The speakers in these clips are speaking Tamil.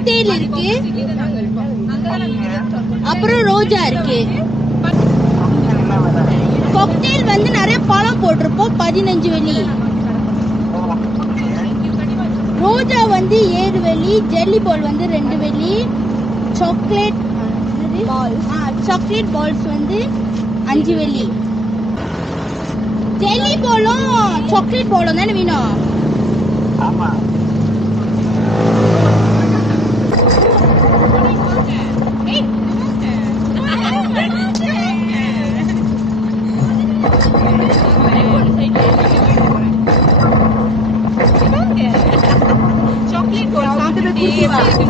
காக்டெயில் இருக்கு, அப்புறம் ரோஜா இருக்கு. காக்டெயில் வந்து நிறைய பழம் போட்டிருப்போம், 15 வெள்ளி. ரோஜா வந்து 7 வெள்ளி, ஜெல்லி பால் வந்து 2 வெள்ளி, சாக்லேட் பால்ஸ் வந்து 5 வெள்ளி. ஜெல்லி பாலும் சாக்லேட் பாலும் தானே வேணும்?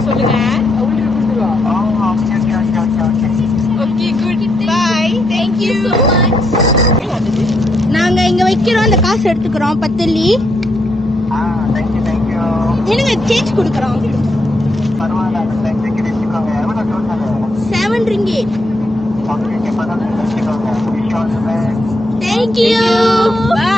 சொல்லுங்க. நாங்க இங்க வைக்கிறோம், அந்த காசு எடுத்துக்கிறோம் 10 வெள்ளி. என்னங்க சேஞ்ச் கொடுக்குறோம்? 7 ringgit. Thank you. Bye.